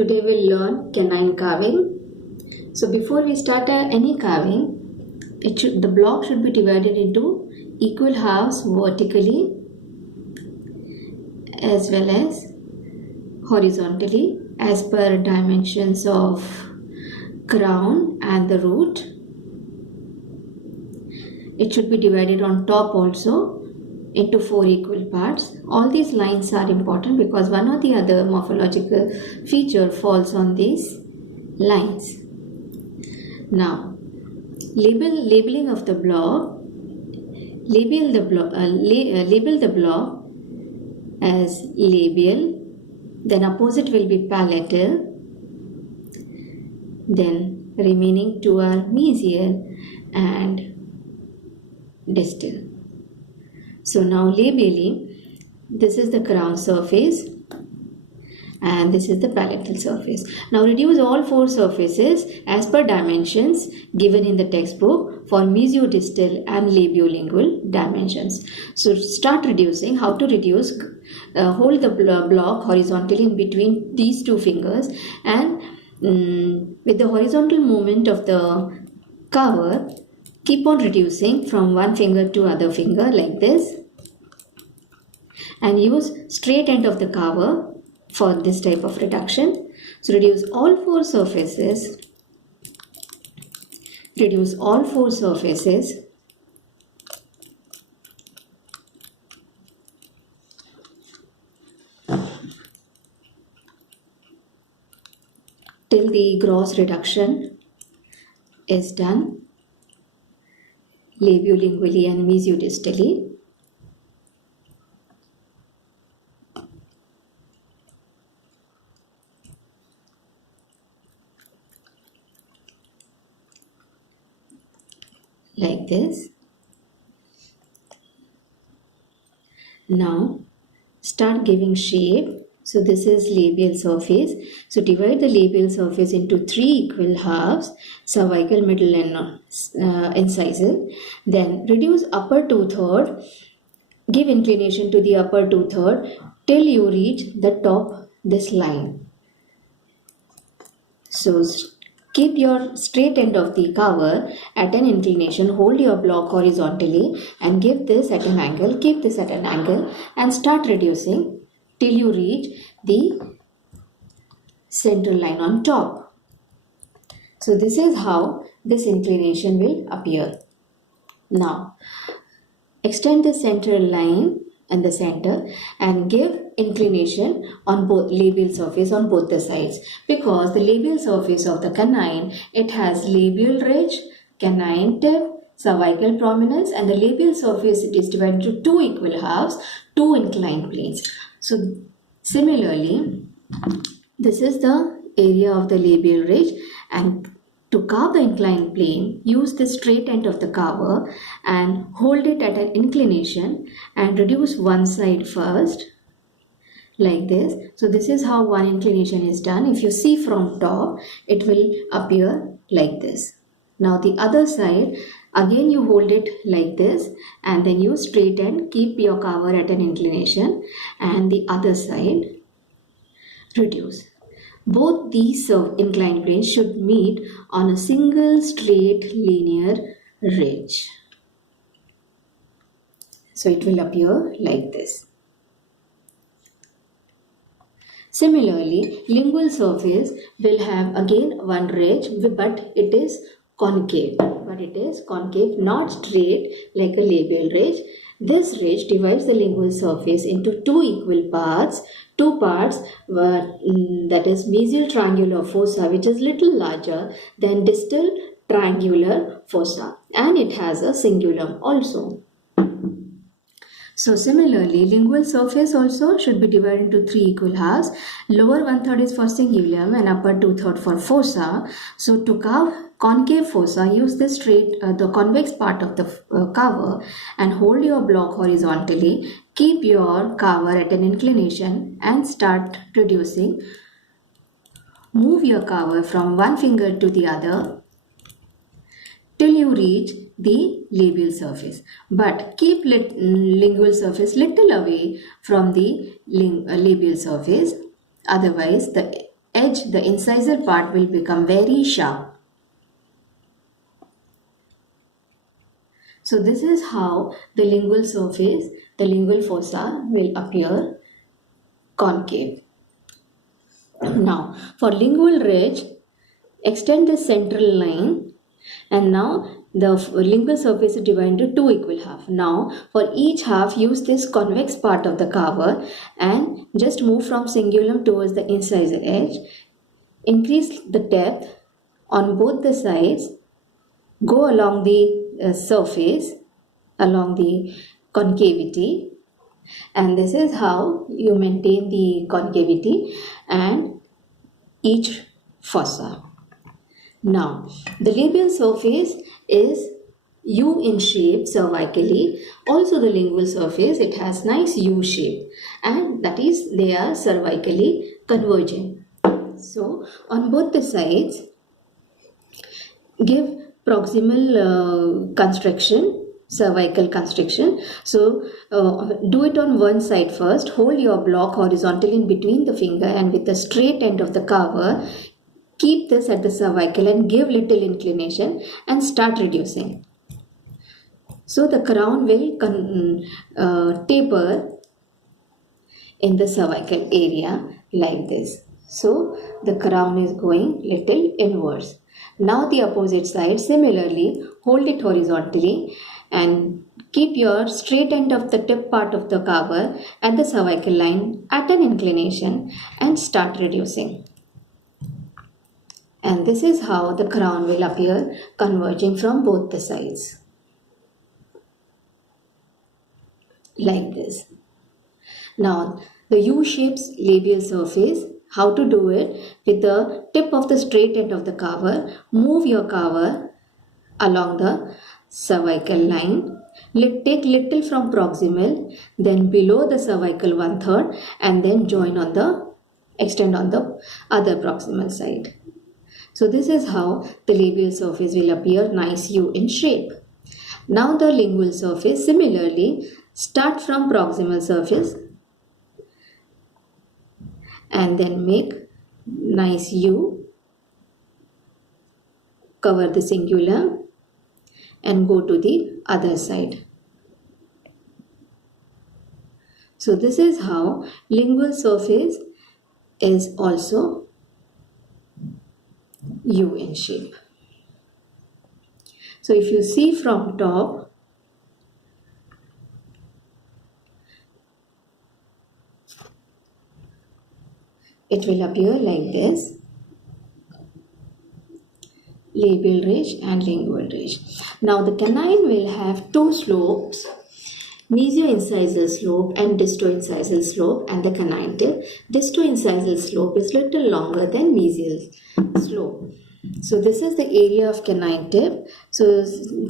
Today we'll learn canine carving. So before we start any carving, the block should be divided into equal halves vertically as well as horizontally as per dimensions of crown and the root. It should be divided on top also into 4 equal parts. All these lines are important because one or the other morphological feature falls on these lines. Now, labeling of the block. Label the block as labial, then opposite will be palatal, then remaining 2 are mesial and distal. So now labially, this is the crown surface and this is the palatal surface. Now reduce all 4 surfaces as per dimensions given in the textbook for mesiodistal and labiolingual dimensions. So start reducing. How to reduce? Hold the block horizontally in between these 2 fingers and with the horizontal movement of the cover, keep on reducing from one finger to other finger like this, and use straight end of the cover for this type of reduction. So reduce all 4 surfaces. Reduce all 4 surfaces. Till the gross reduction is done, labiolingually and mesiodistally. Like this. Now start giving shape. So this is labial surface. So divide the labial surface into 3 equal halves, cervical, middle and incisal. Then reduce upper 2/3. Give inclination to the upper 2/3 till you reach the top, this line. So keep your straight end of the cover at an inclination. Hold your block horizontally and give this at an angle. Keep this at an angle and start reducing till you reach the central line on top. So this is how this inclination will appear. Now extend the central line in the center and give inclination on both labial surface on both the sides, because the labial surface of the canine, it has labial ridge, canine tip, cervical prominence, and the labial surface, it is divided into 2 equal halves, 2 inclined planes. So similarly, this is the area of the labial ridge, and to carve the inclined plane, use the straight end of the carver and hold it at an inclination and reduce one side first like this. So this is how one inclination is done. If you see from top, it will appear like this. Now the other side, again you hold it like this and then you straight end, keep your carver at an inclination and the other side reduce. Both these inclined planes should meet on a single straight linear ridge. So it will appear like this. Similarly, lingual surface will have again one ridge, but it is concave. Not straight like a labial ridge. This ridge divides the lingual surface into 2 equal parts. 2 parts that is mesial triangular fossa, which is little larger than distal triangular fossa, and it has a cingulum also. So similarly, lingual surface also should be divided into 3 equal halves. Lower 1/3 is for cingulum and upper 2/3 for fossa. So to carve concave fossa, use the convex part of the carver and hold your block horizontally. Keep your carver at an inclination and start reducing. Move your carver from one finger to the other till you reach the labial surface, but keep lingual surface little away from the labial surface, otherwise the edge, the incisal part will become very sharp. So this is how the lingual surface, the lingual fossa will appear concave. Now for lingual ridge, extend the central line, and now the lingual surface is divided into two equal halves. Now for each half, use this convex part of the carver and just move from cingulum towards the incisal edge. Increase the depth on both the sides. Go along the surface, along the concavity, and this is how you maintain the concavity and each fossa. Now, the labial surface is U in shape cervically. Also the lingual surface, it has nice U shape, and that is they are cervically converging. So, on both the sides, give proximal constriction, cervical constriction. So do it on one side first. Hold your block horizontal in between the finger and with the straight end of the carver, keep this at the cervical and give little inclination and start reducing. So the crown will taper in the cervical area like this. So the crown is going little inwards. Now the opposite side, similarly, hold it horizontally and keep your straight end of the tip part of the carver at the cervical line at an inclination and start reducing. And this is how the crown will appear converging from both the sides. Like this. Now the U-shaped labial surface, how to do it? With the tip of the straight end of the carver, move your carver along the cervical line. Take little from proximal, then below the cervical 1/3, and then extend on the other proximal side. So this is how the labial surface will appear nice U in shape. Now the lingual surface, similarly, start from proximal surface and then make nice U, cover the cingulum and go to the other side. So this is how lingual surface is also U in shape. So if you see from top, it will appear like this: labial ridge and lingual ridge. Now the canine will have two slopes, mesio-incisal slope and disto-incisal slope, and the canine tip. Disto-incisal slope is little longer than mesial slope. So this is the area of canine tip. So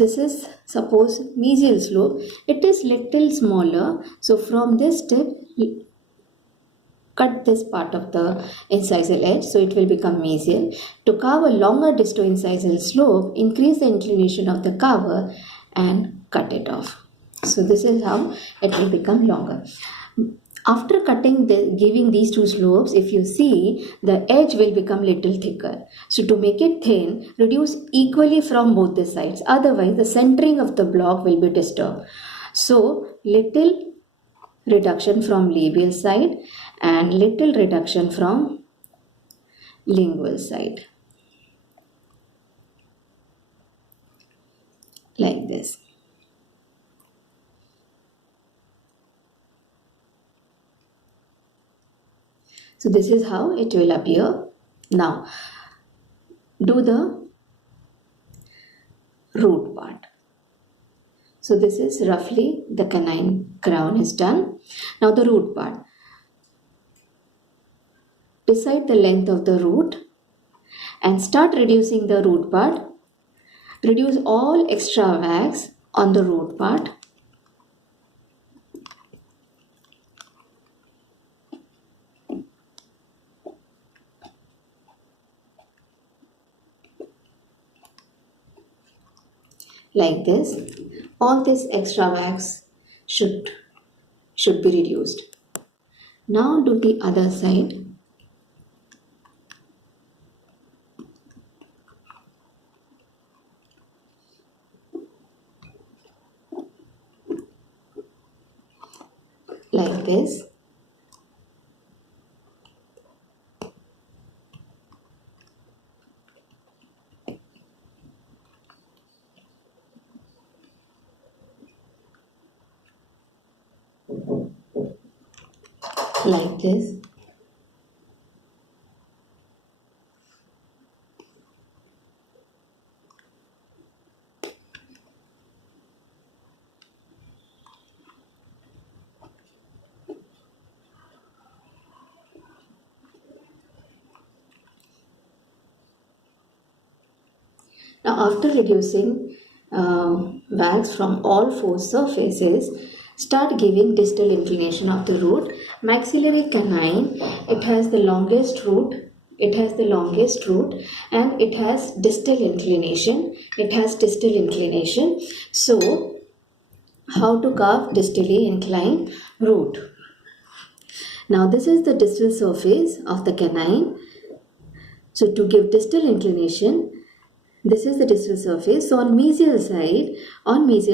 this is, suppose, mesial slope. It is little smaller. So from this tip, cut this part of the incisal edge, so it will become mesial. To carve a longer disto-incisal slope, increase the inclination of the carver and cut it off. So this is how it will become longer. After giving these two slopes, if you see, the edge will become little thicker. So to make it thin, reduce equally from both the sides. Otherwise, the centering of the block will be disturbed. So little reduction from labial side and little reduction from lingual side. Like this. So this is how it will appear. Now, do the root part. So this is roughly the canine crown is done. Now the root part. Decide the length of the root and start reducing the root part. Reduce all extra wax on the root part. Like this. All this extra wax should be reduced. Now do the other side. like this. Like this. Now, after reducing wax from all four surfaces, start giving distal inclination of the root. Maxillary canine, it has the longest root. It has the longest root and it has distal inclination. It has distal inclination. So, how to carve distally inclined root? Now, this is the distal surface of the canine. So, to give distal inclination, this is the distal surface. So on mesial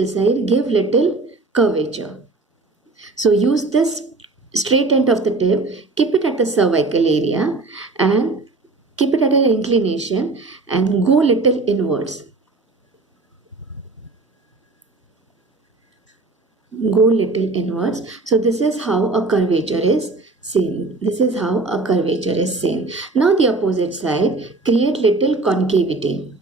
side, give little curvature. So use this straight end of the tip, keep it at the cervical area and keep it at an inclination and go little inwards. Go little inwards. So this is how a curvature is seen. This is how a curvature is seen. Now the opposite side, create little concavity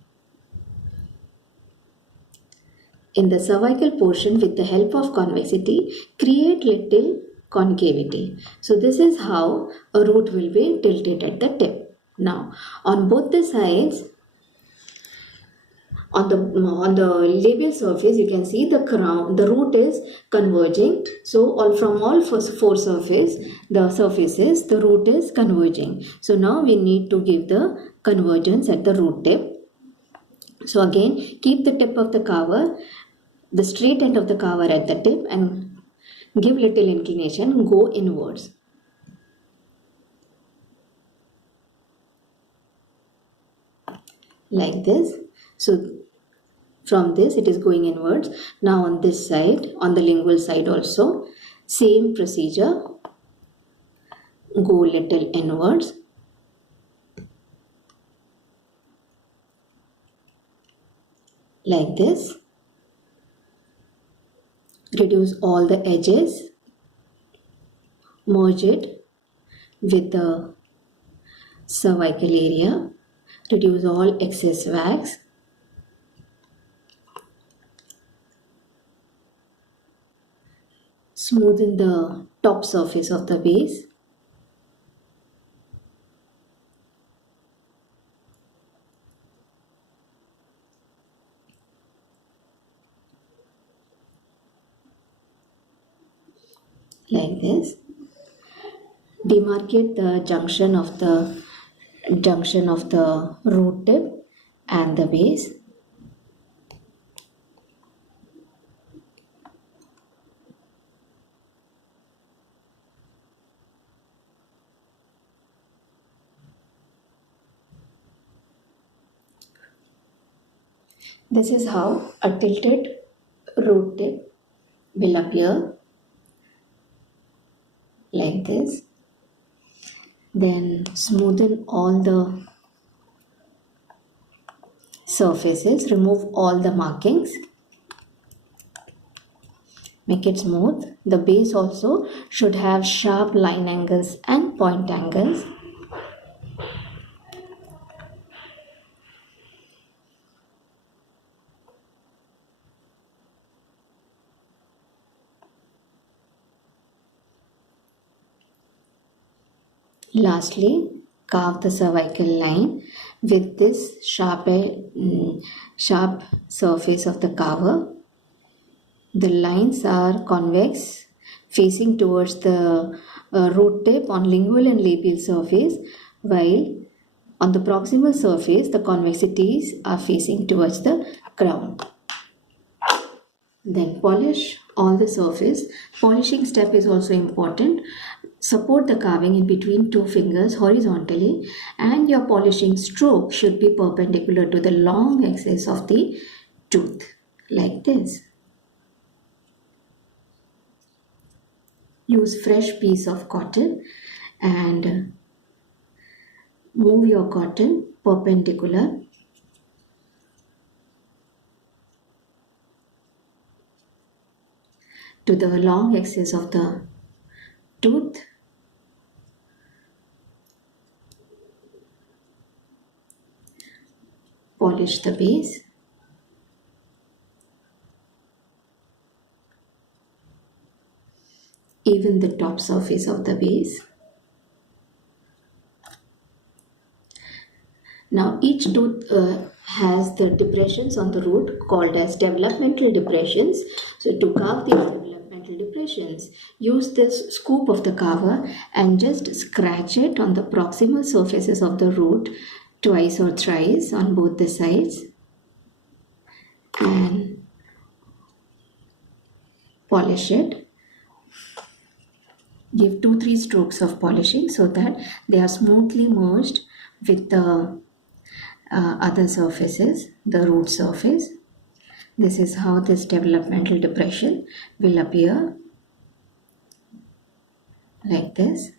in the cervical portion with the help of convexity. Create little concavity. So this is how a root will be tilted at the tip. Now on both the sides, on the labial surface, you can see the crown, the root is converging. So from all four surfaces, the root is converging. So now we need to give the convergence at the root tip. So again, keep the tip of the cover, the straight end of the cover at the tip and give little inclination, go inwards. Like this. So from this it is going inwards. Now on this side, on the lingual side also, same procedure, go little inwards. Like this. Reduce all the edges, merge it with the cervical area, reduce all excess wax. Smoothen the top surface of the base. Like this. Demarcate the junction of the root tip and the base. This is how a tilted root tip will appear, like this. Then smoothen all the surfaces, remove all the markings, make it smooth. The base also should have sharp line angles and point angles. Lastly, carve the cervical line with this sharp surface of the carver. The lines are convex, facing towards the root tip on lingual and labial surface, while on the proximal surface, the convexities are facing towards the crown. Then polish all the surface. Polishing step is also important. Support the carving in between two fingers horizontally and your polishing stroke should be perpendicular to the long axis of the tooth, like this. use fresh piece of cotton and move your cotton perpendicular to the long axis of the tooth. Polish the base. Even the top surface of the base. Now each tooth has the depressions on the root called as developmental depressions. So to carve these developmental depressions, use this scoop of the carver and just scratch it on the proximal surfaces of the root twice or thrice on both the sides and polish it. Give 2-3 strokes of polishing so that they are smoothly merged with the other surfaces, the root surface. This is how this developmental depression will appear, like this.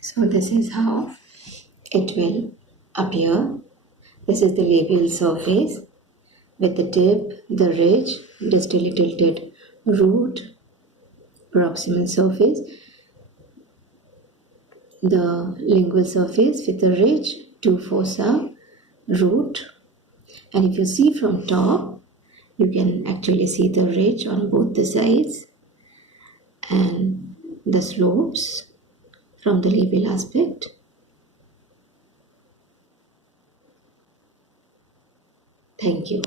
So this is how it will appear. This is the labial surface with the tip, the ridge, distally tilted root, proximal surface, the lingual surface with the ridge, 2 fossa, root. And if you see from top, you can actually see the ridge on both the sides and the slopes from the labial aspect. Thank you.